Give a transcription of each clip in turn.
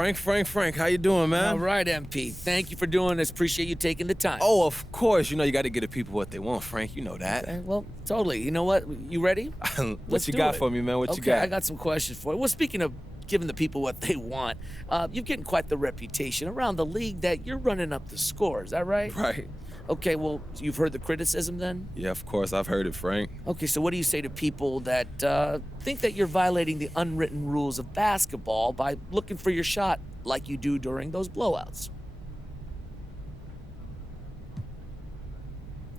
Frank, how you doing, man? All right, MP. Thank you for doing this. Appreciate you taking the time. Oh, of course. You know you got to give the people what they want, Frank. You know that. Okay, well, totally. You know what? You ready? What Let's you do got it. for me, man? What you Okay, got? I got some questions for you. Well, speaking of giving the people what they want, you're getting quite the reputation around the league that you're running up the score. Is that right? Right. Okay, well, you've heard the criticism then? Yeah, of course. I've heard it, Frank. Okay, so what do you say to people that think that you're violating the unwritten rules of basketball by looking for your shot like you do during those blowouts?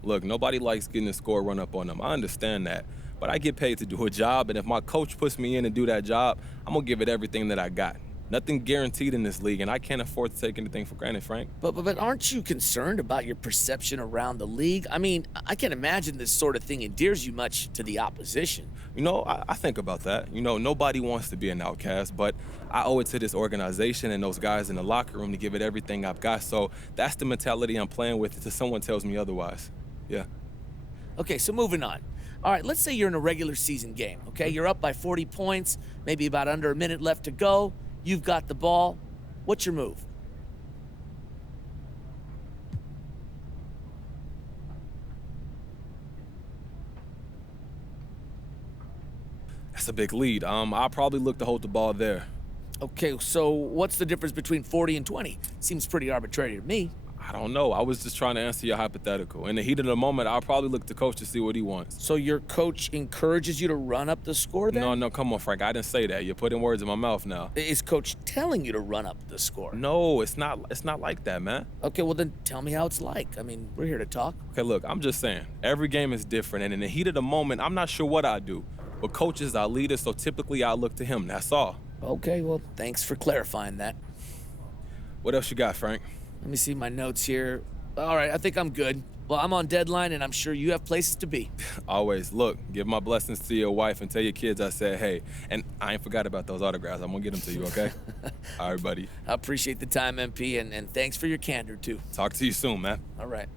Look, nobody likes getting the score run up on them. I understand that. But I get paid to do a job, and if my coach puts me in to do that job, I'm going to give it everything that I got. Nothing guaranteed in this league, and I can't afford to take anything for granted, Frank. But aren't you concerned about your perception around the league? I mean, I can't imagine this sort of thing endears you much to the opposition. You know, I think about that. You know, nobody wants to be an outcast, but I owe it to this organization and those guys in the locker room to give it everything I've got. So that's the mentality I'm playing with until someone tells me otherwise. Yeah. Okay, so moving on. All right, let's say you're in a regular season game, okay? You're up by 40 points, maybe about under a minute left to go. You've got the ball. What's your move? That's a big lead. I'll probably look to hold the ball there. Okay, so what's the difference between 40 and 20? Seems pretty arbitrary to me. I don't know. I was just trying to answer your hypothetical. In the heat of the moment, I'll probably look to coach to see what he wants. So your coach encourages you to run up the score then? No, come on, Frank. I didn't say that. You're putting words in my mouth now. Is coach telling you to run up the score? No, it's not like that, man. Okay, well then tell me how it's like. I mean, we're here to talk. Okay, look, I'm just saying. Every game is different, and in the heat of the moment, I'm not sure what I do. But coach is our leader, so typically I look to him. That's all. Okay, well, thanks for clarifying that. What else you got, Frank? Let me see my notes here. All right, I think I'm good. Well, I'm on deadline, and I'm sure you have places to be. Always. Look, give my blessings to your wife and tell your kids I said hey. And I ain't forgot about those autographs. I'm going to get them to you, okay? All right, buddy. I appreciate the time, MP, and thanks for your candor, too. Talk to you soon, man. All right.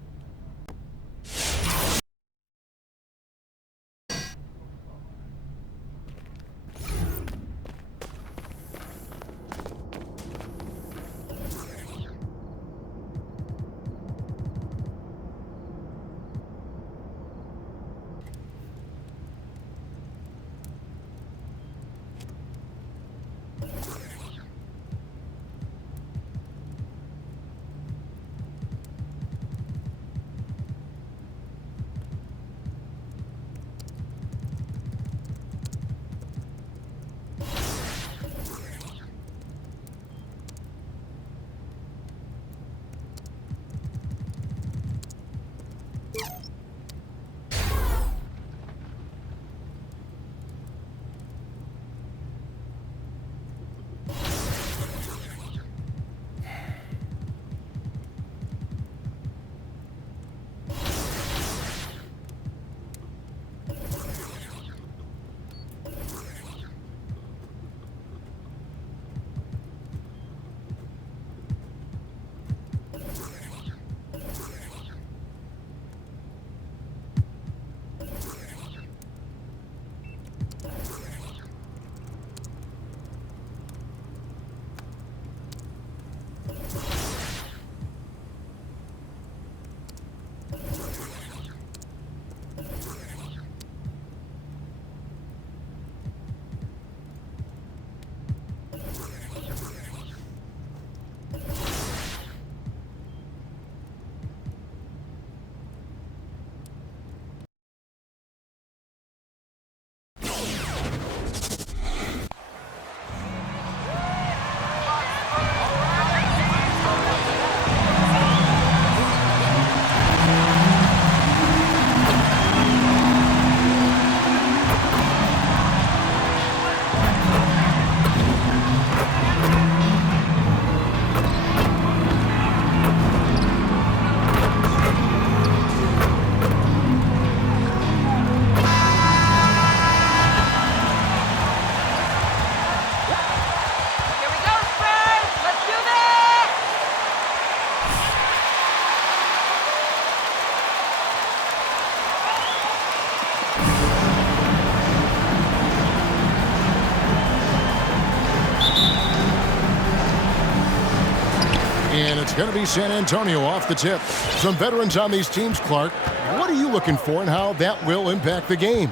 It's going to be San Antonio off the tip. Some veterans on these teams, Clark. What are you looking for and how that will impact the game?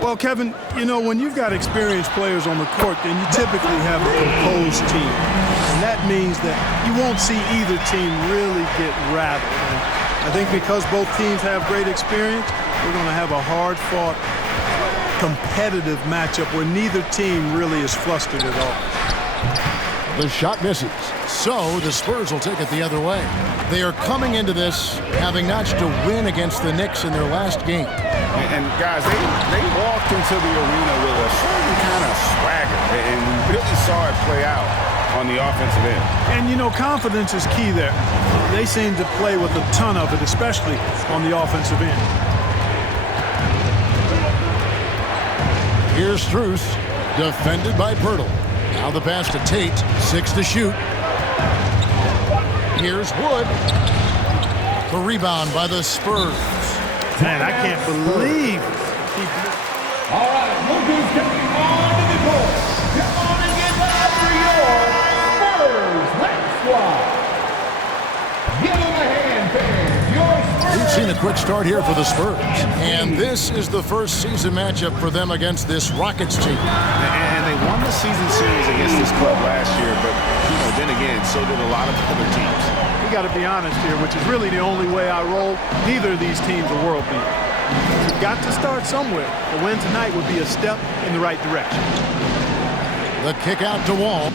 Well, Kevin, you know, when you've got experienced players on the court, then you typically have a composed team. And that means that you won't see either team really get rattled. And I think because both teams have great experience, we're going to have a hard-fought, competitive matchup where neither team really is flustered at all. The shot misses. So the Spurs will take it the other way. They are coming into this having notched a win against the Knicks in their last game. And guys, they walked into the arena with a certain kind of swagger, and we really saw it play out on the offensive end. And, you know, confidence is key there. They seem to play with a ton of it, especially on the offensive end. Here's Strus, defended by Pirtle. Now the pass to Tate, 6 to shoot. Here's Wood. The rebound by the Spurs. Man, I can't believe. All right, look who's coming on to the court. Come on and get ready for your Spurs Squad. Give them a hand, fans. Your Spurs. We've seen a quick start here for the Spurs. And this is the first season matchup for them against this Rockets team. And they won the season series against this club last year, but, you know, then again, so did a lot of other teams. We got to be honest here, which is really the only way I roll. Neither of these teams are world beaters. You've got to start somewhere. A win tonight would be a step in the right direction. The kick out to Wall.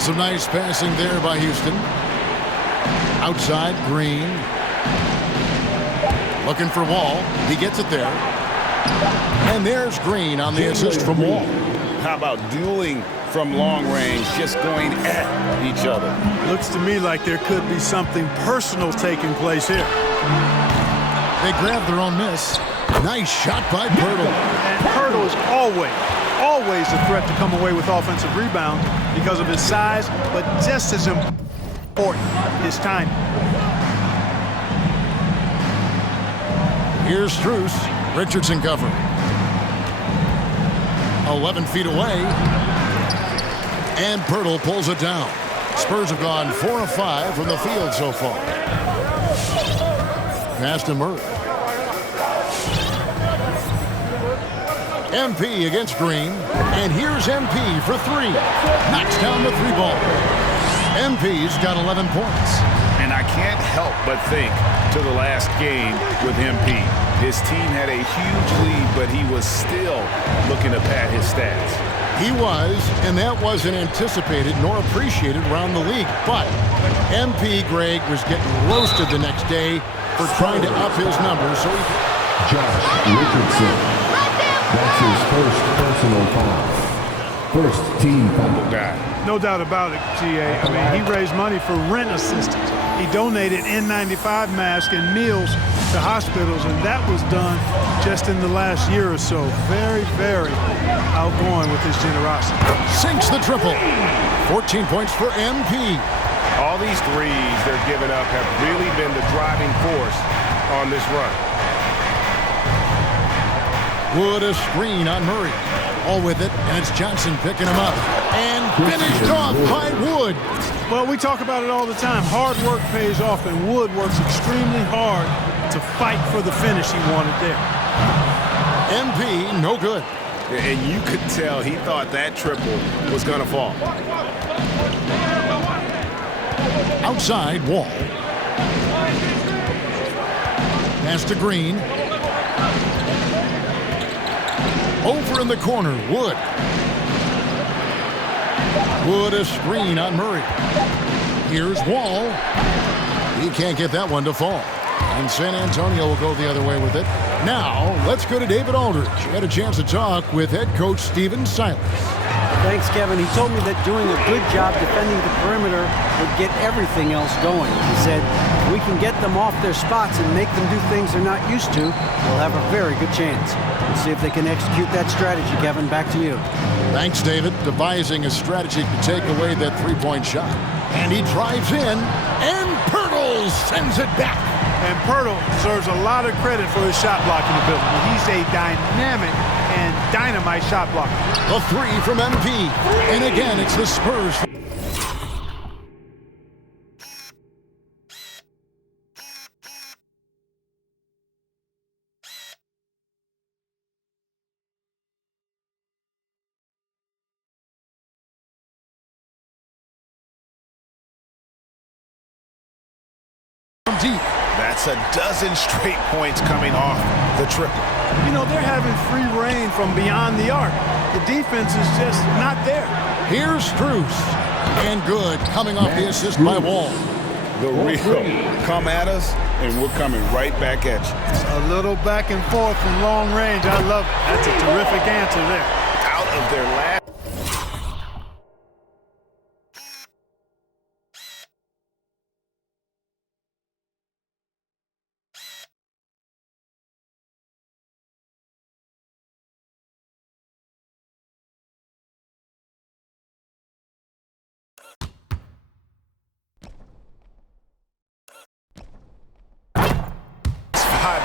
Some nice passing there by Houston. Outside, Green. Looking for Wall. He gets it there. And there's Green on the assist from Wall. How about dueling from long range, just going at each other? Looks to me like there could be something personal taking place here. They grab their own miss. Nice shot by Pirtle. And Pirtle is always a threat to come away with offensive rebounds because of his size, but just as important, his timing. Here's Strus. Richardson covering. 11 feet away. And Pirtle pulls it down. Spurs have gone 4 of 5 from the field so far. Pass to Murray. MP against Green. And here's MP for 3. Knocks down the 3-ball. MP's got 11 points. And I can't help but think to the last game with MP. His team had a huge lead, but he was still looking to pad his stats. He was, and that wasn't anticipated nor appreciated around the league. But MP Greg was getting roasted the next day for trying to up his numbers so he could. Josh Richardson. That's his first personal foul. First team foul. Guy. No doubt about it, GA. I mean, he raised money for rent assistance. He donated N95 masks and meals to hospitals, and that was done just in the last year or so. Very, very outgoing with his generosity. Sinks the triple. 14 points for MP. All these threes they're giving up have really been the driving force on this run. Wood a screen on Murray. All with it, and it's Johnson picking him up. And finished off by Wood. Well, we talk about it all the time. Hard work pays off, and Wood works extremely hard to fight for the finish he wanted there. MP, no good. And you could tell he thought that triple was going to fall. Outside, Wall. Pass to Green. Over in the corner, Wood. Wood a screen on Murray. Here's Wall. He can't get that one to fall. And San Antonio will go the other way with it. Now, let's go to David Aldridge. Had a chance to talk with head coach Stephen Silas. Thanks, Kevin. He told me that doing a good job defending the perimeter would get everything else going. He said, if we can get them off their spots and make them do things they're not used to, we'll have a very good chance. We'll see if they can execute that strategy, Kevin. Back to you. Thanks, David, devising a strategy to take away that three-point shot. And he drives in, and Pirtle sends it back. And Pirtle deserves a lot of credit for his shot blocking ability. He's a dynamic and dynamite shot blocker. A three from MP. And again, it's the Spurs. Deep. That's a dozen straight points coming off the triple. You know, they're having free reign from beyond the arc. The defense is just not there. Here's Strus. And good, coming off the assist by Wall. The real come at us, and we're coming right back at you. A little back and forth from long range. I love it. That's a terrific answer there. Out of their last.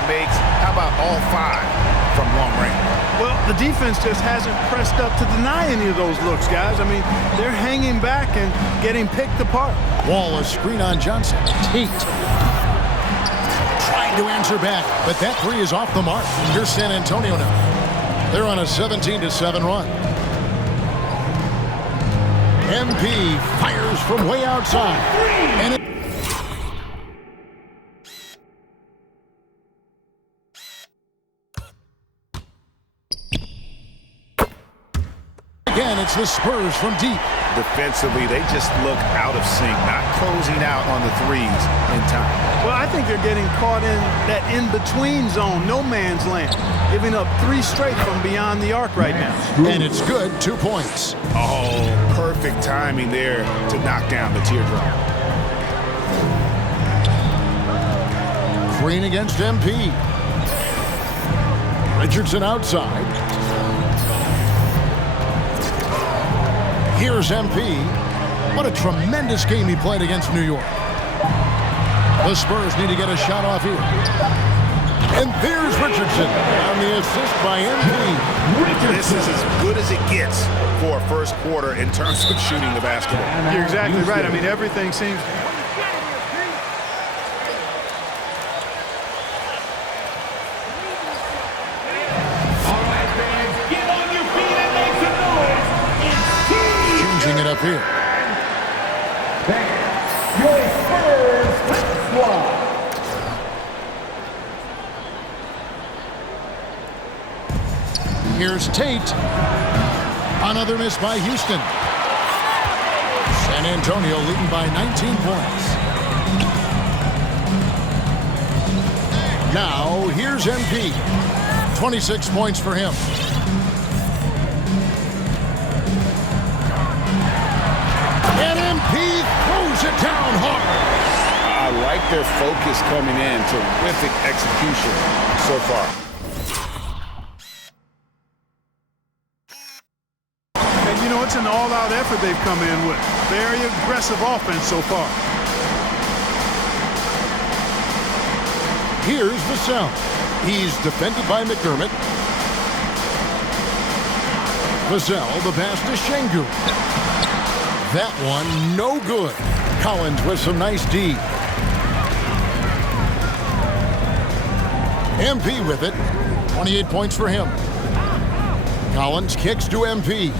Makes, how about all 5 from long range? Well, the defense just hasn't pressed up to deny any of those looks, guys. I mean, they're hanging back and getting picked apart. Wall, a screen on Johnson. Tate trying to answer back, but that three is off the mark. Here's San Antonio now. They're on a 17-7 run. MP fires from way outside. And again, it's the Spurs from deep. Defensively, they just look out of sync, not closing out on the threes in time. Well, I think they're getting caught in that in-between zone, no man's land, giving up 3 straight from beyond the arc right now. And it's good, 2 points. Oh, perfect timing there to knock down the teardrop. Green against MP. Richardson outside. Here's MP. What a tremendous game he played against New York. The Spurs need to get a shot off here. And there's Richardson on the assist by MP. This is as good as it gets for a first quarter in terms of shooting the basketball. You're exactly right. I mean, everything seems... Changing it up here. Your Spurs squad. Here's Tate. Another miss by Houston. San Antonio leading by 19 points. Now, here's MP. 26 points for him. And MP throws it down hard. I like their focus coming in. Terrific execution so far. And, you know, it's an all-out effort they've come in with. Very aggressive offense so far. Here's Vassell. He's defended by McDermott. Vassell, the pass to Şengün. That one, no good. Collins with some nice D. MP with it. 28 points for him. Collins kicks to MP.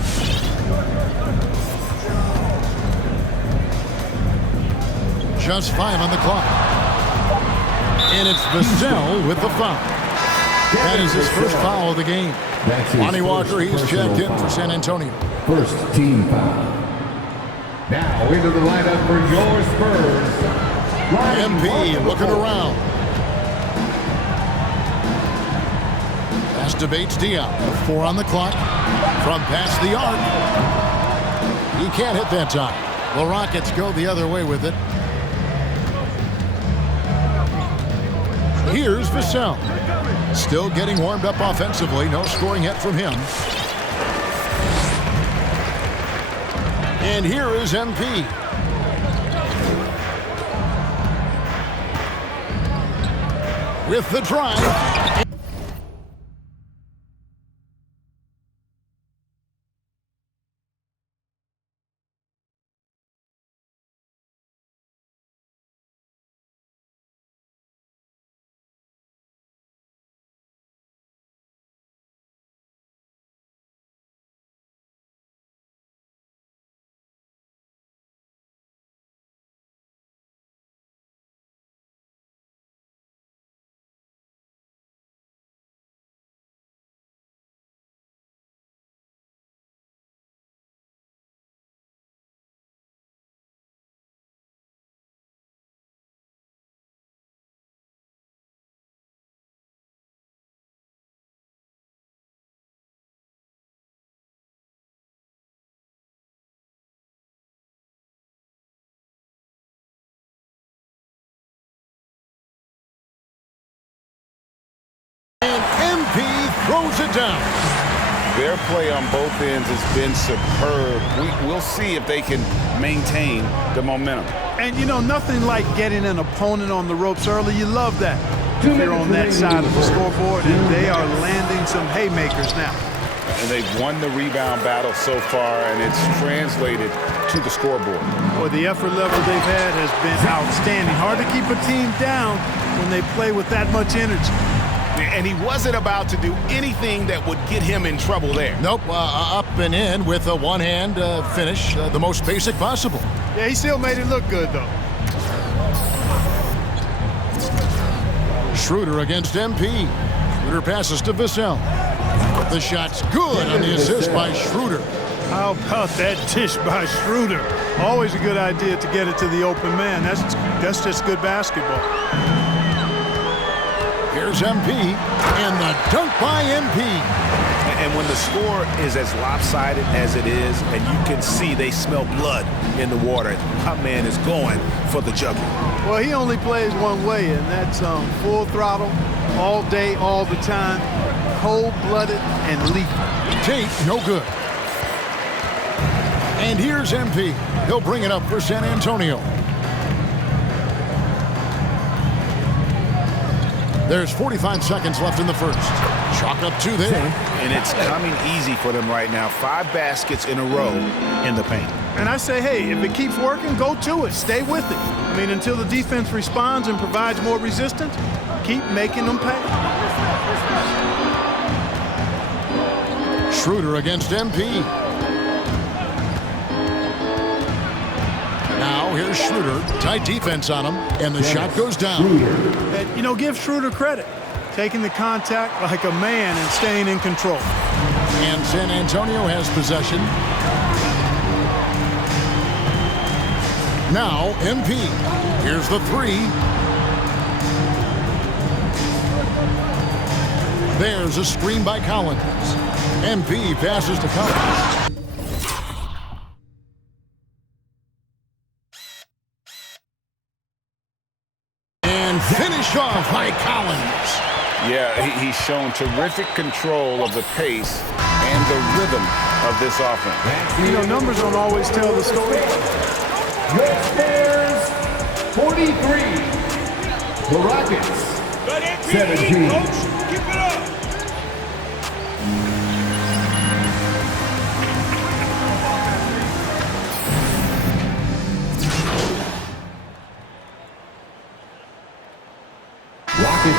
Just 5 on the clock. And it's Vassell with the foul. That is his first foul of the game. Lonnie Walker, he's checked in for San Antonio. First team foul. Now into the lineup for your Spurs. MP looking around. Pass to Bates Diop. 4 on the clock. From past the arc. He can't hit that time. The Rockets go the other way with it. Here's Vassell. Still getting warmed up offensively. No scoring yet from him. And here is MP. With the drive. And MP throws it down. Their play on both ends has been superb. We'll see if they can maintain the momentum. And, you know, nothing like getting an opponent on the ropes early. You love that. If you're on that side of the scoreboard, and they are landing some haymakers now. And they've won the rebound battle so far, and it's translated to the scoreboard. Boy, the effort level they've had has been outstanding. Hard to keep a team down when they play with that much energy. And he wasn't about to do anything that would get him in trouble there. Nope, up and in with a one-hand finish, the most basic possible. Yeah, he still made it look good, though. Schroeder against MP. Schroeder passes to Vassell. The shot's good on the assist by Schroeder. How about that dish by Schroeder? Always a good idea to get it to the open man. That's just good basketball. Here's MP, and the dunk by MP. And when the score is as lopsided as it is, and you can see they smell blood in the water, my man is going for the jugular. Well, he only plays one way, and that's full throttle, all day, all the time, cold-blooded and lethal. Tate, no good. And here's MP. He'll bring it up for San Antonio. There's 45 seconds left in the first. Chalk up 2 there. And it's coming easy for them right now. 5 baskets in a row in the paint. And I say, hey, if it keeps working, go to it. Stay with it. I mean, until the defense responds and provides more resistance, keep making them pay. Schroeder against MP. Now here's Schroeder. Tight defense on him, and the shot goes down. And, you know, give Schroeder credit. Taking the contact like a man and staying in control. And San Antonio has possession. Now MP. Here's the 3. There's a screen by Collins. MP passes to Collins. And finish off by Collins. Yeah, he's shown terrific control of the pace and the rhythm of this offense. You know, numbers don't always tell the story. Red Bears 43. The Rockets 17. Keep it up.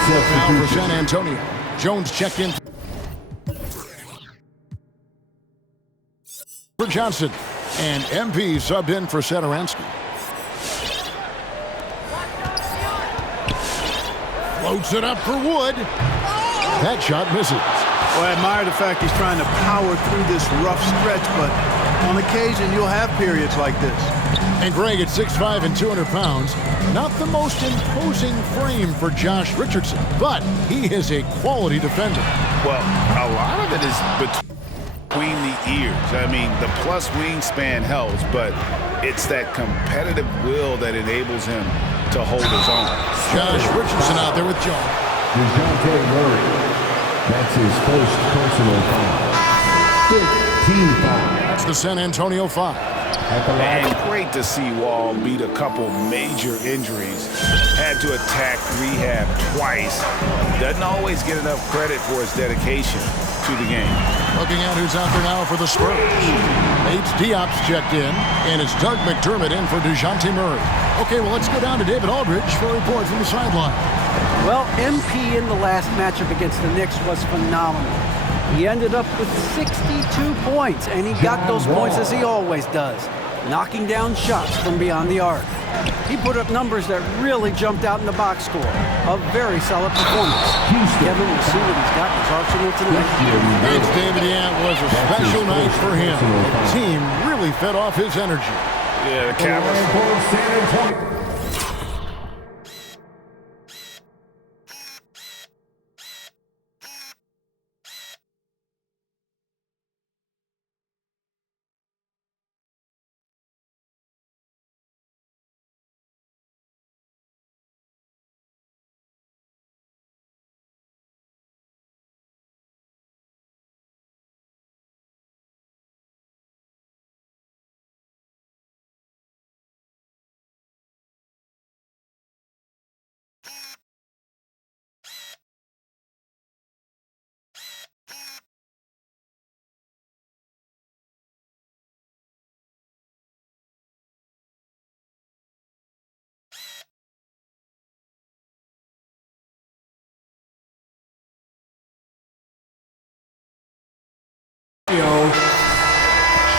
Now for San Antonio. Jones checked in for Johnson. And MP subbed in for Satoransky. Floats it up for Wood. That shot misses. Well, I admire the fact he's trying to power through this rough stretch, but on occasion you'll have periods like this. And Greg at 6'5" and 200 pounds, not the most imposing frame for Josh Richardson, but he is a quality defender. Well, a lot of it is between the ears. I mean, the plus wingspan helps, but it's that competitive will that enables him to hold his own. Josh Richardson out there with Jones. DeJounte Murray. That's his first personal foul. 15 foul. That's the San Antonio 5. at the line. And great to see Wall beat a couple major injuries. Had to attack rehab twice. Doesn't always get enough credit for his dedication to the game. Looking at who's out there now for the Spurs. Nate Diop's checked in, and it's Doug McDermott in for DeJounte Murray. Okay, well, let's go down to David Aldridge for a report from the sideline. Well, MP in the last matchup against the Knicks was phenomenal. He ended up with 62 points, and he got those points as he always does, knocking down shots from beyond the arc. He put up numbers that really jumped out in the box score. A very solid performance. Kevin will see what he's got in his arsenal tonight. Thanks, David. Yeah, it was a special night for him. The team really fed off his energy. Yeah, the Cavs. For San Antonio.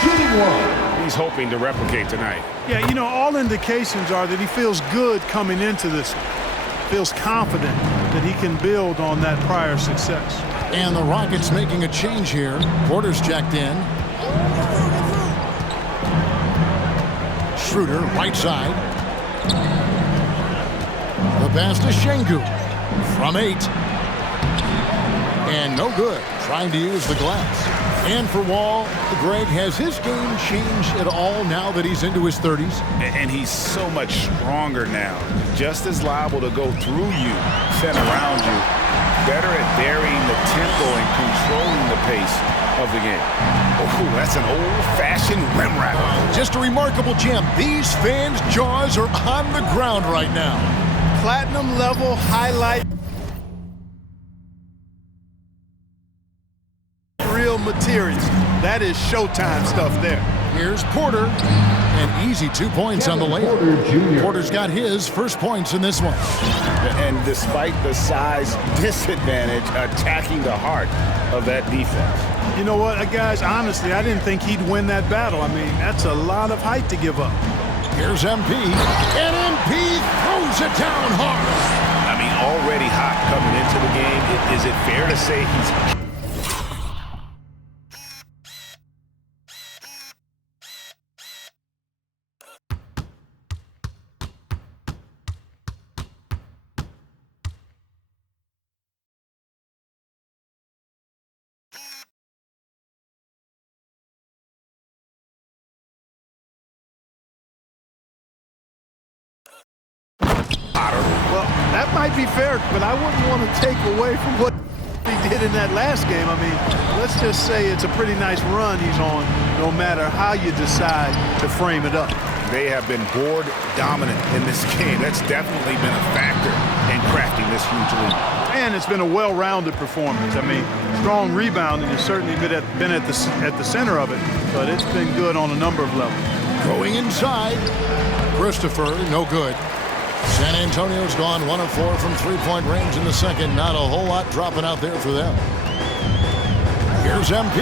Shooting one. He's hoping to replicate tonight. Yeah, you know, all indications are that he feels good coming into this one. Feels confident that he can build on that prior success. And the Rockets making a change here. Porter's checked in. Schroeder, right side. The pass to Şengün. From 8. And no good. Trying to use the glass. And for Wall, Greg, has his game changed at all now that he's into his 30s? And he's so much stronger now. Just as liable to go through you than around you. Better at varying the tempo and controlling the pace of the game. Oh, that's an old-fashioned rim wrap. Just a remarkable gem. These fans' jaws are on the ground right now. Platinum level highlight. Real materials. That is Showtime stuff there. Here's Porter. An easy 2 points on the layup. Porter Jr. Porter's got his first points in this one. And despite the size disadvantage, attacking the heart of that defense. You know what, guys, honestly, I didn't think he'd win that battle. I mean, that's a lot of height to give up. Here's MP. And MP throws it down hard. I mean, already hot coming into the game. Is it fair to say he's... Well, that might be fair, but I wouldn't want to take away from what he did in that last game. I mean, let's just say it's a pretty nice run he's on, no matter how you decide to frame it up. They have been board dominant in this game. That's definitely been a factor in crafting this huge lead. And it's been a well-rounded performance. I mean, strong rebounding has certainly been at the center of it, but it's been good on a number of levels. Going inside. Christopher, no good. San Antonio's gone 1 of 4 from three-point range in the second. Not a whole lot dropping out there for them. Here's MP.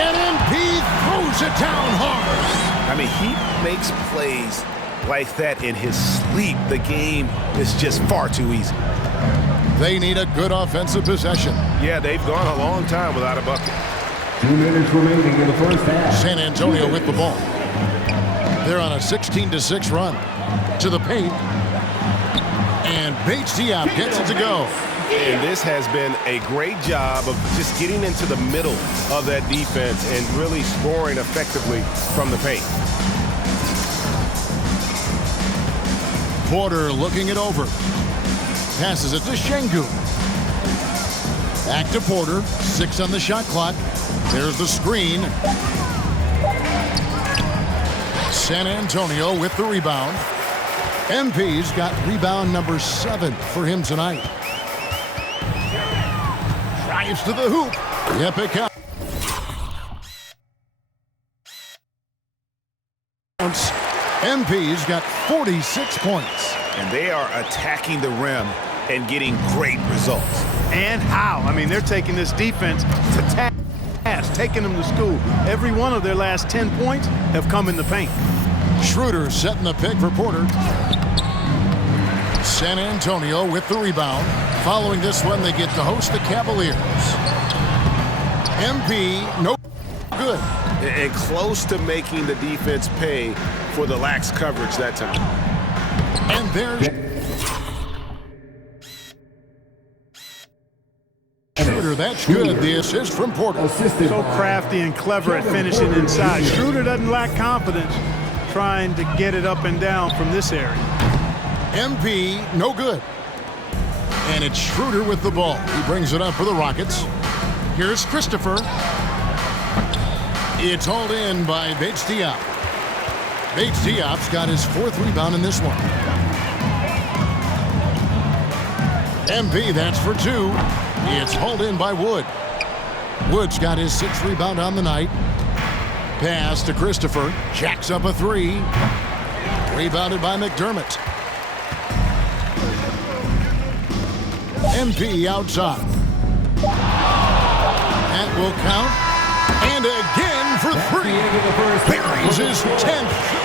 And MP throws it down hard. I mean, he makes plays like that in his sleep. The game is just far too easy. They need a good offensive possession. Yeah, they've gone a long time without a bucket. 2 minutes remaining in the first half. San Antonio with the ball. They're on a 16-6 run. To the paint. And Bates Diop gets it to go. And this has been a great job of just getting into the middle of that defense and really scoring effectively from the paint. Porter looking it over. Passes it to Şengün. Back to Porter. 6 on the shot clock. There's the screen. San Antonio with the rebound. MP's got rebound number 7 for him tonight. Drives to the hoop. Yep, it counts. MP's got 46 points. And they are attacking the rim and getting great results. And how? I mean, they're taking this defense to task, taking them to school. Every one of their last 10 points have come in the paint. Schroeder setting the pick for Porter. San Antonio with the rebound. Following this one, they get to host the Cavaliers. MP, no good. And close to making the defense pay for the lax coverage that time. And there's Schroeder. That's good. The assist from Porter. So crafty and clever at finishing inside. Schroeder doesn't lack confidence trying to get it up and down from this area. MP, no good. And it's Schroeder with the ball. He brings it up for the Rockets. Here's Christopher. It's hauled in by Bates Diop. Bates Diop's got his 4th rebound in this one. MP, that's for 2. It's hauled in by Wood. Wood's got his 6th rebound on the night. Pass to Christopher. Jacks up a 3. Rebounded by McDermott. MP outside. That will count. And again for 3. Buries his 10th.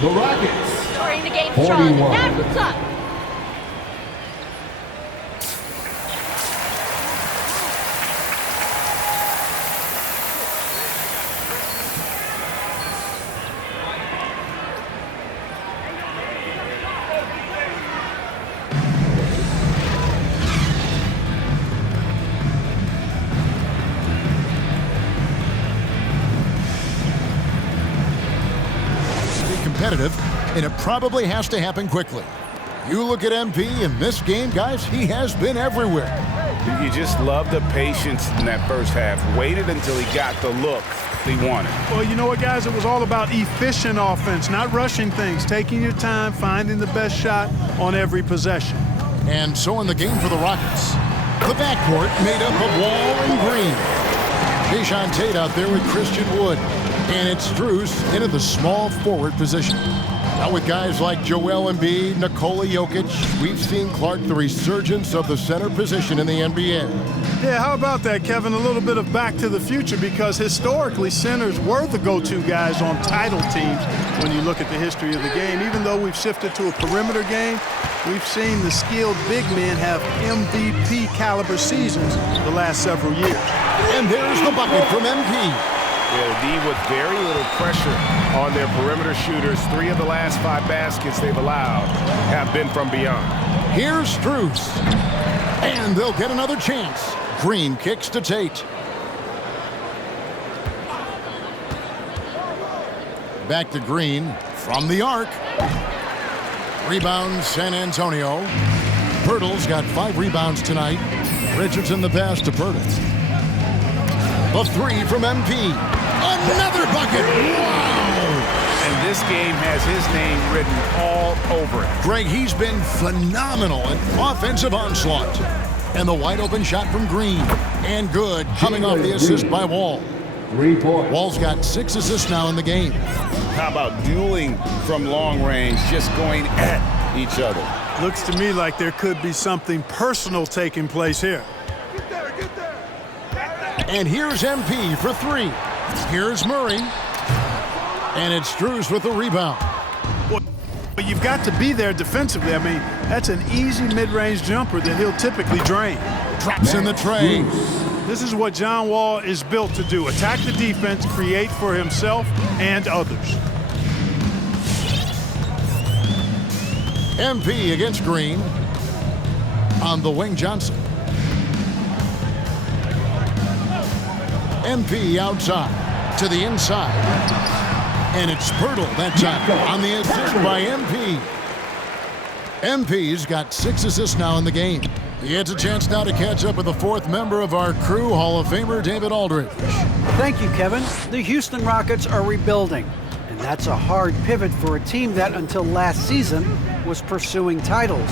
The Rockets. Starting the game strong. That's what's up. Competitive, and it probably has to happen quickly. You look at MP in this game, guys, he has been everywhere. You just love the patience in that first half. Waited until he got the look he wanted. Well, you know what, guys? It was all about efficient offense, not rushing things, taking your time, finding the best shot on every possession. And so in the game for the Rockets, the backcourt made up of Wall and Green. Jae'Sean Tate out there with Christian Wood. And it's Strus into the small forward position. Now with guys like Joel Embiid, Nikola Jokic, we've seen, Clark, the resurgence of the center position in the NBA. Yeah, how about that, Kevin? A little bit of back to the future, because historically centers were the go-to guys on title teams when you look at the history of the game. Even though we've shifted to a perimeter game, we've seen the skilled big men have MVP caliber seasons the last several years. And there's the bucket from MP. Yeah, the D with very little pressure on their perimeter shooters. 3 of the last 5 baskets they've allowed have been from beyond. Here's Strus. And they'll get another chance. Green kicks to Tate. Back to Green from the arc. Rebound San Antonio. Pirtle's got 5 rebounds tonight. Richardson the pass to Pirtle. A 3 from MP. Another bucket. Wow. And this game has his name written all over it. Greg, he's been phenomenal in offensive onslaught. And the wide open shot from Green. And good, coming off the assist by Wall. 3 points. Wall's got 6 assists now in the game. How about dueling from long range, just going at each other. Looks to me like there could be something personal taking place here. And here's MP for three. Here's Murray. And it's Strus with the rebound. But you've got to be there defensively. I mean, that's an easy mid-range jumper that he'll typically drain. Drops in the tray. This is what John Wall is built to do. Attack the defense, create for himself and others. MP against Green. On the wing, Johnson. MP outside to the inside. And it's Poeltl that time on the assist by MP. MP's got 6 assists now in the game. He gets a chance now to catch up with the 4th member of our crew, Hall of Famer David Aldridge. Thank you, Kevin. The Houston Rockets are rebuilding, and that's a hard pivot for a team that until last season was pursuing titles.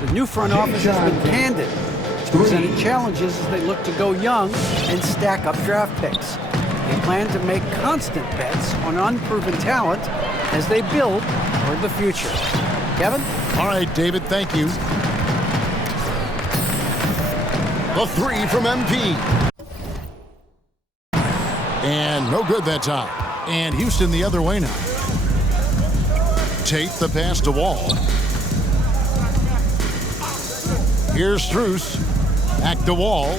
The new front office has been candid. It's presenting challenges as they look to go young and stack up draft picks. They plan to make constant bets on unproven talent as they build toward the future. Kevin? All right, David, thank you. The three from MP. And no good that time. And Houston the other way now. Tate the pass to Wall. Here's Strus. Back to Wall.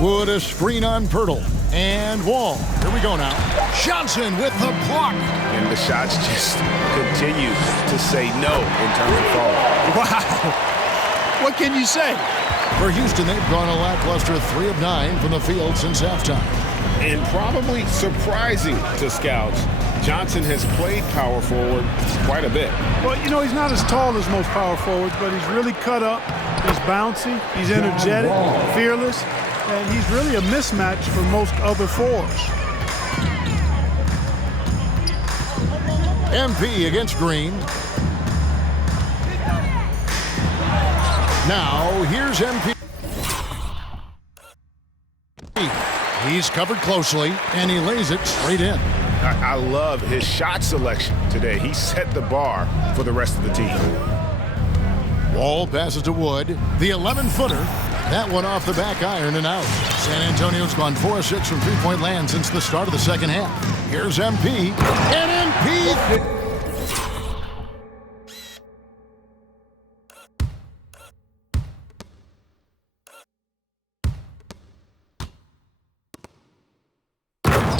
Wood a screen on Poeltl. And Wall. Here we go now. Johnson with the block. And the shots just continue to say no in terms of falling. Wow. What can you say? For Houston, they've gone a lackluster 3 of 9 from the field since halftime. And probably surprising to scouts, Johnson has played power forward quite a bit. Well, you know, he's not as tall as most power forwards, but he's really cut up. He's bouncy. He's energetic, fearless. And he's really a mismatch for most other fours. MP against Green. Now, here's MP. He's covered closely, and he lays it straight in. I love his shot selection today. He set the bar for the rest of the team. Wall passes to Wood. The 11-footer. That one off the back iron and out. San Antonio's gone 4-6 from three-point land since the start of the second half. Here's MP. And MP.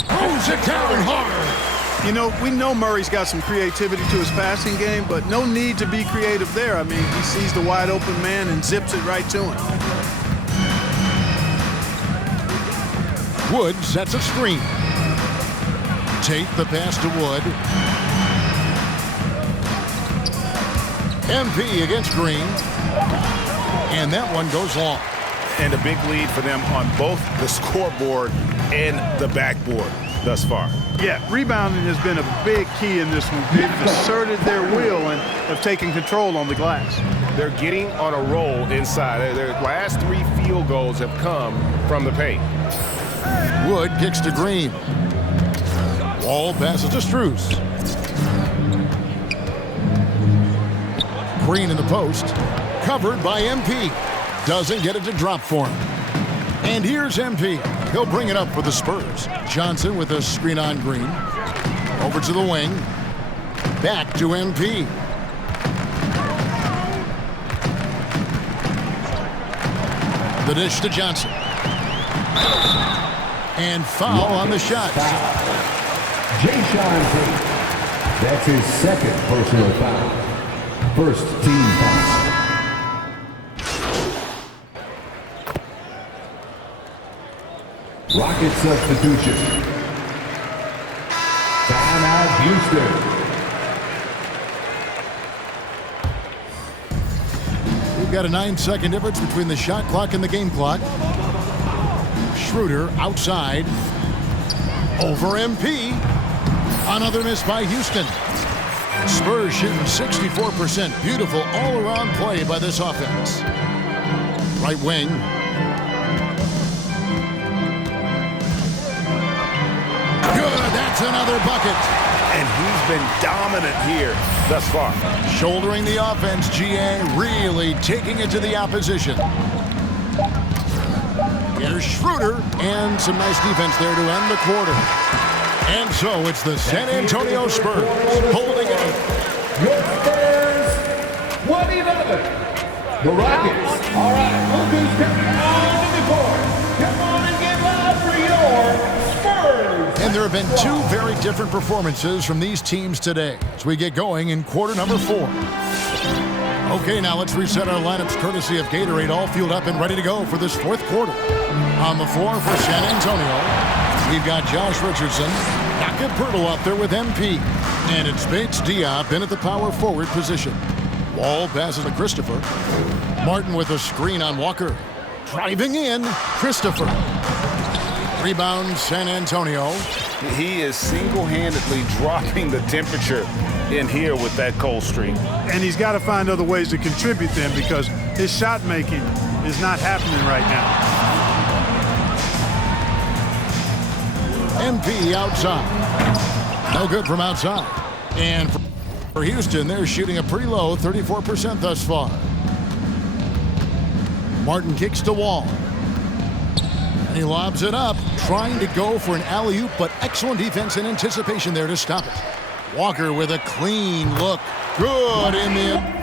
Throws it down hard. You know, we know Murray's got some creativity to his passing game, but no need to be creative there. I mean, he sees the wide open man and zips it right to him. Wood sets a screen. Tate the pass to Wood. MP against Green. And that one goes long. And a big lead for them on both the scoreboard and the backboard thus far. Yeah, rebounding has been a big key in this one. They've asserted their will and have taken control on the glass. They're getting on a roll inside. Their last 3 field goals have come from the paint. Wood kicks to Green. Wall passes to Strus. Green in the post. Covered by MP. Doesn't get it to drop for him. And here's MP. He'll bring it up for the Spurs. Johnson with a screen on Green. Over to the wing. Back to MP. The dish to Johnson. And foul on the shot. Jayshawn Tate. That's his second personal foul. First team foul. Rocket substitution. Timeout Houston. We've got a 9-second difference between the shot clock and the game clock. Schroeder outside. Over MP. Another miss by Houston. Spurs shooting 64%. Beautiful all-around play by this offense. Right wing. Good. That's It's another bucket. And he's been dominant here thus far. Shouldering the offense, GA really taking it to the opposition. Here's Schroeder, and some nice defense there to end the quarter. And so it's the San Antonio Spurs holding it. Your Spurs, 1-11. The Rockets. All right, look who's coming onto the court. Come on and get loud for your Spurs. And there have been two very different performances from these teams today as we get going in quarter number 4. Okay, now let's reset our lineups courtesy of Gatorade, all fueled up and ready to go for this fourth quarter. On the floor for San Antonio, we've got Josh Richardson, Jakob Poeltl out there with MP, and it's Bates Diop in at the power forward position. Wall passes to Christopher. Martin with a screen on Walker. Driving in, Christopher. Rebound, San Antonio. He is single-handedly dropping the temperature in here with that cold streak. And he's got to find other ways to contribute then, because his shot making is not happening right now. MP outside. No good from outside. And for Houston, they're shooting a pretty low 34% thus far. Martin kicks to Wall. And he lobs it up, trying to go for an alley-oop, but excellent defense and anticipation there to stop it. Walker with a clean look. Good in the...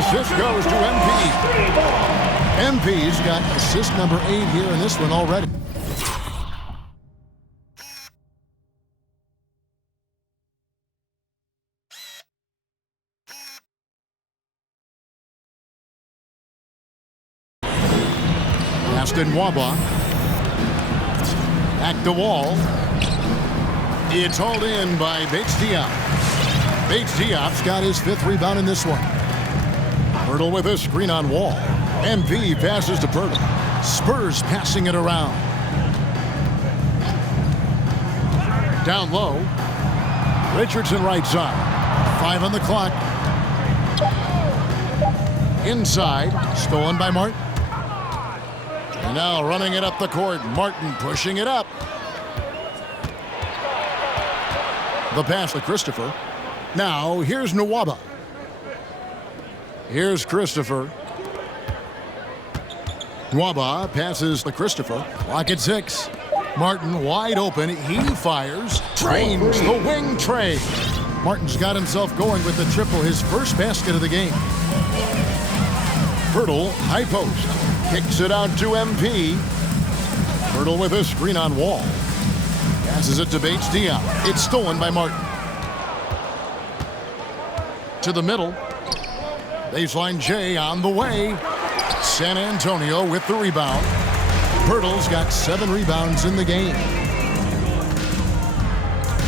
Assist goes to MP. MP's got assist number 8 here in this one already. Aston Waba. Back to Wall. It's hauled in by Bates Diop. Bates Diop's got his 5th rebound in this one. Poeltl with a screen on Wall. MP passes to Poeltl. Spurs passing it around. Down low. Richardson right side. 5 on the clock. Inside. Stolen by Martin. And now running it up the court. Martin pushing it up. The pass to Christopher. Now here's Nwaba. Here's Christopher. Nwaba passes to Christopher. Clock at 6. Martin wide open. He fires. Drains the wing tray. Martin's got himself going with the triple, his first basket of the game. Poeltl, high post. Kicks it out to MP. Poeltl with a screen on Wall. Passes it to Bates Diop. It's stolen by Martin. To the middle. Baseline J on the way. San Antonio with the rebound. Poeltl's got 7 rebounds in the game.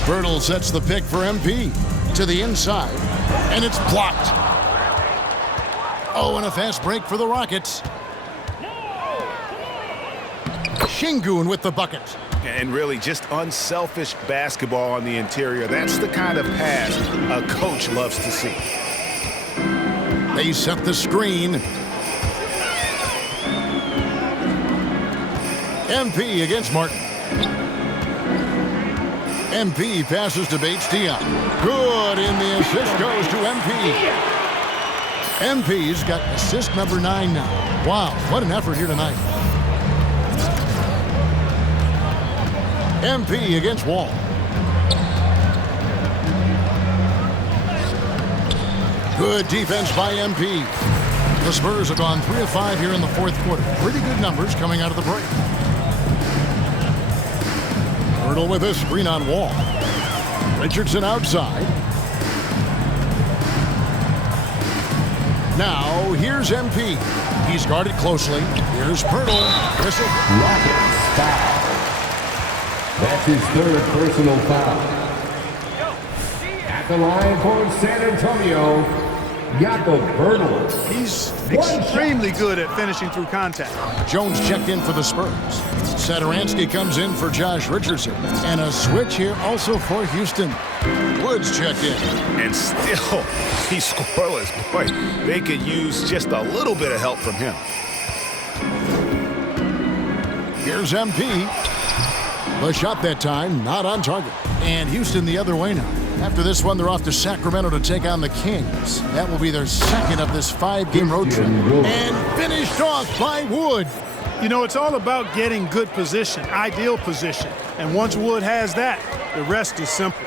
Poeltl sets the pick for MP. To the inside. And it's blocked. Oh, and a fast break for the Rockets. Şengün with the bucket. And really just unselfish basketball on the interior. That's the kind of pass a coach loves to see. They set the screen. MP against Martin. MP passes to Bates Diop. Good, and the assist goes to MP. MP's got assist number 9 now. Wow, what an effort here tonight. MP against Wall. Good defense by MP. The Spurs have gone 3 of 5 here in the fourth quarter. Pretty good numbers coming out of the break. Poeltl with a screen on Wall. Richardson outside. Now, here's MP. He's guarded closely. Here's Poeltl. Whistle. Rockets foul. That's his third personal foul. At the line for San Antonio, Jakob Poeltl. He's extremely good at finishing through contact. Jones checked in for the Spurs. Satoransky comes in for Josh Richardson. And a switch here also for Houston. Woods checked in. And still, he's scoreless. Boy, they could use just a little bit of help from him. Here's MP. The shot that time, not on target. And Houston the other way now. After this one, they're off to Sacramento to take on the Kings. That will be their second of this 5-game road trip. And finished off by Wood. You know, it's all about getting good position, ideal position. And once Wood has that, the rest is simple.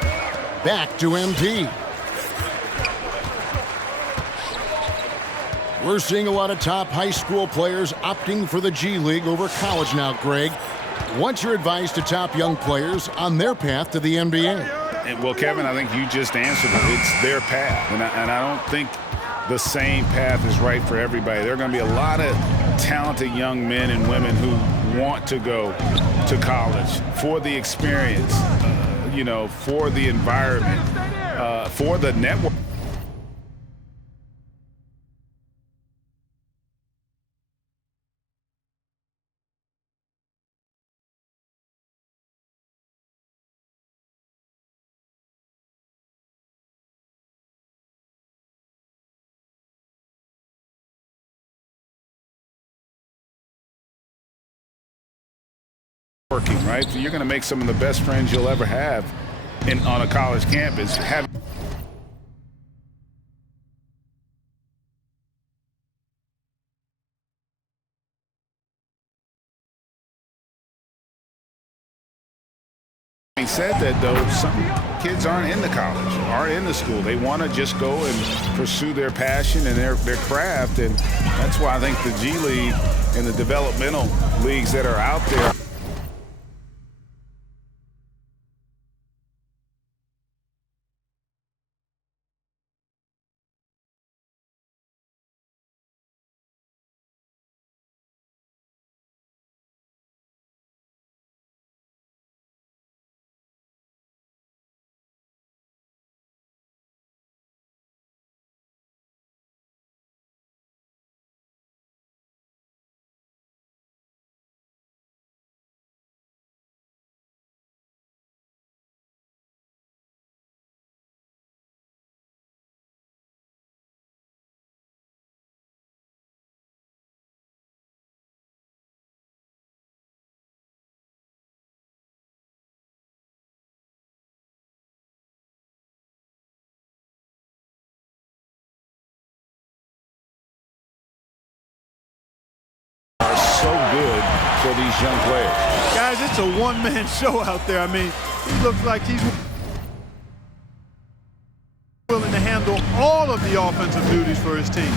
Back to MP. We're seeing a lot of top high school players opting for the G League over college now, Greg. What's your advice to top young players on their path to the NBA? Well, Kevin, I think you just answered it. It's their path. And I don't think the same path is right for everybody. There are going to be a lot of talented young men and women who want to go to college for the experience, for the environment, for the network. Working, right? So you're going to make some of the best friends you'll ever have on a college campus. Having said that, though, some kids aren't in the college, aren't in the school. They want to just go and pursue their passion and their craft, and that's why I think the G League and the developmental leagues that are out there are so good for these young players. Guys, it's a one-man show out there. I mean, he looks like he's willing to handle all of the offensive duties for his team.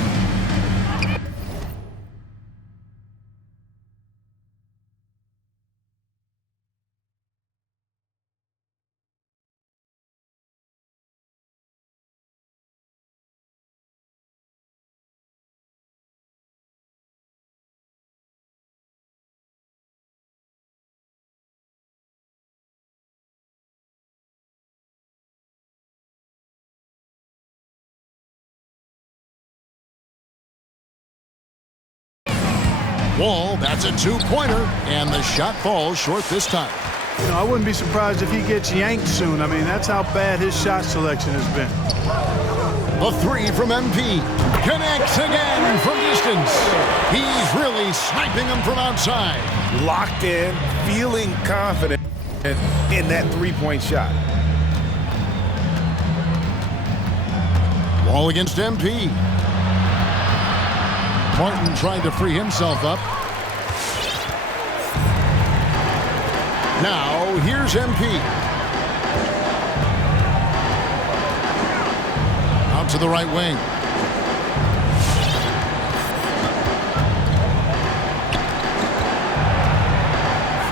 Wall, that's a two-pointer, and the shot falls short this time. You know, I wouldn't be surprised if he gets yanked soon. I mean, that's how bad his shot selection has been. The three from MP. Connects again from distance. He's really sniping them from outside. Locked in, feeling confident in that three-point shot. Wall against MP. Martin trying to free himself up. Now, here's MP. Out to the right wing.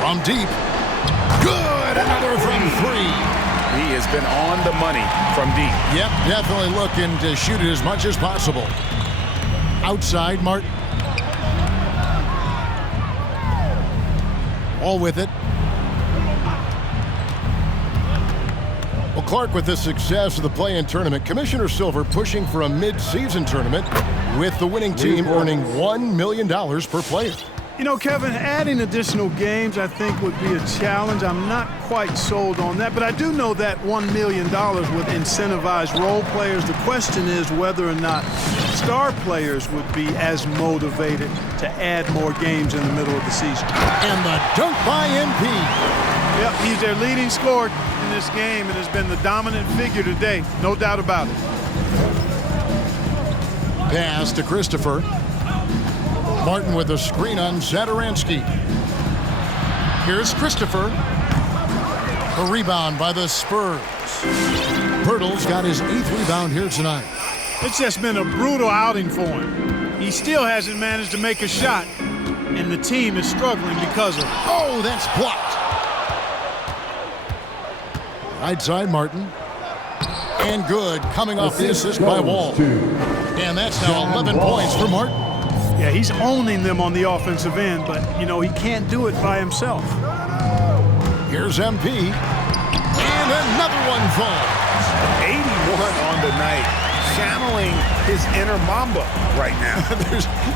From deep. Good! Another from three. He has been on the money from deep. Yep, definitely looking to shoot it as much as possible. Outside, Martin. All with it. Well, Clark, with the success of the play-in tournament, Commissioner Silver pushing for a mid-season tournament with the winning team earning $1 million per player. You know, Kevin, adding additional games I think would be a challenge. I'm not quite sold on that, but I do know that $1 million would incentivize role players. The question is whether or not star players would be as motivated to add more games in the middle of the season. And the dunk by MP. Yep, he's their leading scorer in this game and has been the dominant figure today, no doubt about it. Pass to Christopher. Martin with a screen on Zadaransky. Here's Christopher. A rebound by the Spurs. Pirtle's got his 8th rebound here tonight. It's just been a brutal outing for him. He still hasn't managed to make a shot, and the team is struggling because of it. Oh, that's blocked. Right side, Martin. And good, coming off the assist by Wall. And that's now 11 points for Martin. Yeah, he's owning them on the offensive end, but, you know, he can't do it by himself. Here's MP. And another one falls. 81 on the night, channeling his inner Mamba right now.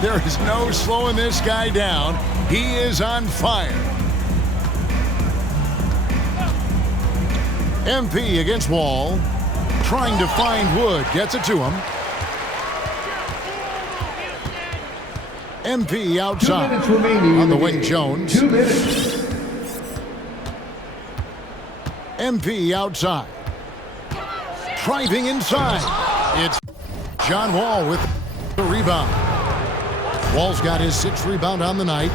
There is no slowing this guy down. He is on fire. MP against Wall. Trying to find Wood. Gets it to him. MP outside. 2 minutes remaining on the wing, Jones. 2 minutes. MP outside. Driving inside. It's John Wall with the rebound. Wall's got his 6th rebound on the night.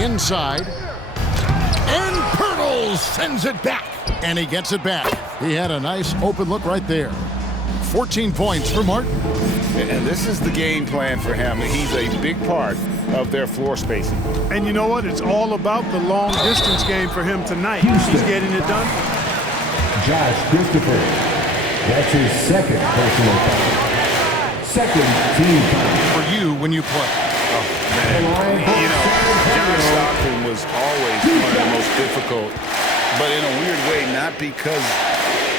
Inside. And Pirtle sends it back. And he gets it back. He had a nice open look right there. 14 points for Martin. And this is the game plan for him. He's a big part of their floor spacing. And you know what? It's all about the long distance game for him tonight. He's getting it done. Josh Christopher. That's his 2nd personal foul. 2nd team foul. For you when you play. You know, John Stockton was always one of the most difficult, but in a weird way, not because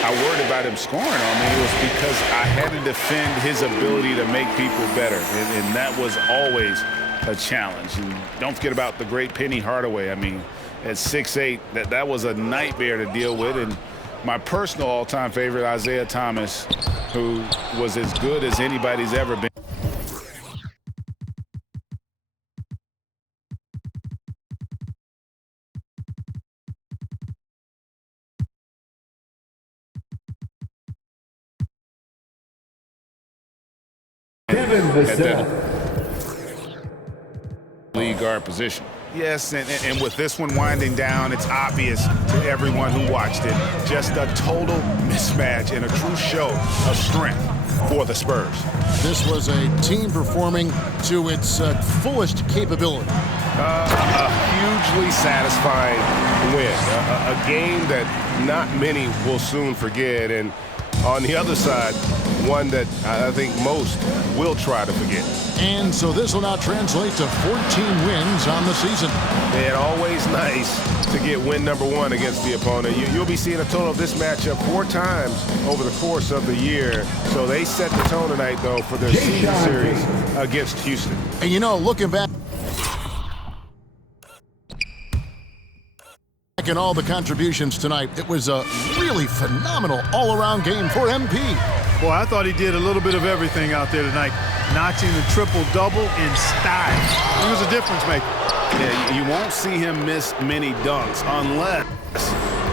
I worried about him scoring on me. It was because I had to defend his ability to make people better, and that was always a challenge. And don't forget about the great Penny Hardaway. I mean, at 6'8", that was a nightmare to deal with. And my personal all-time favorite, Isaiah Thomas, who was as good as anybody's ever been. Kevin Vassell. Lead guard position. Yes, and with this one winding down, it's obvious to everyone who watched it. Just a total mismatch and a true show of strength for the Spurs. This was a team performing to its fullest capability. A hugely satisfying win. A game that not many will soon forget. And on the other side, one that I think most will try to forget. And so this will now translate to 14 wins on the season. And always nice to get win number 1 against the opponent. You'll be seeing a total of this matchup 4 times over the course of the year. So they set the tone tonight, though, for their season series against Houston. And, you know, looking back in all the contributions tonight, it was a really phenomenal all-around game for MP. Boy, I thought he did a little bit of everything out there tonight, notching the triple-double in style. He was a difference maker. Yeah, you won't see him miss many dunks unless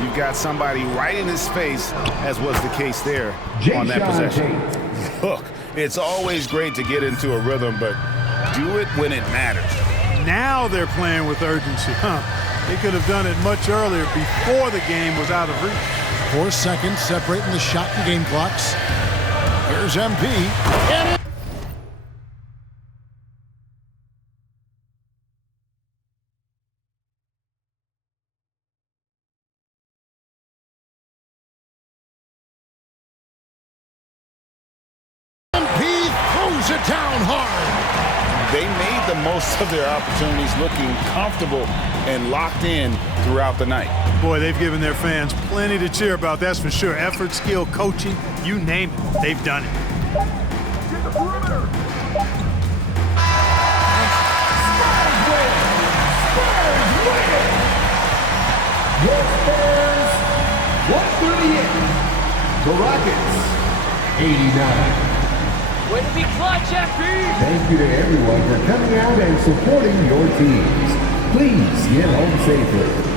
you've got somebody right in his face, as was the case there on that possession. Look, it's always great to get into a rhythm, but do it when it matters. Now they're playing with urgency, huh? They could have done it much earlier before the game was out of reach. 4 seconds separating the shot and game clocks. Here's MP. And MP throws it down hard. They made the most of their opportunities, looking comfortable and locked in throughout the night. Boy, they've given their fans plenty to cheer about, that's for sure. Effort, skill, coaching, you name it, they've done it. Get the perimeter. Your Spurs, 138. The Rockets, 89. Way to be clutch, FP! Thank you to everyone for coming out and supporting your teams. Please get home safely.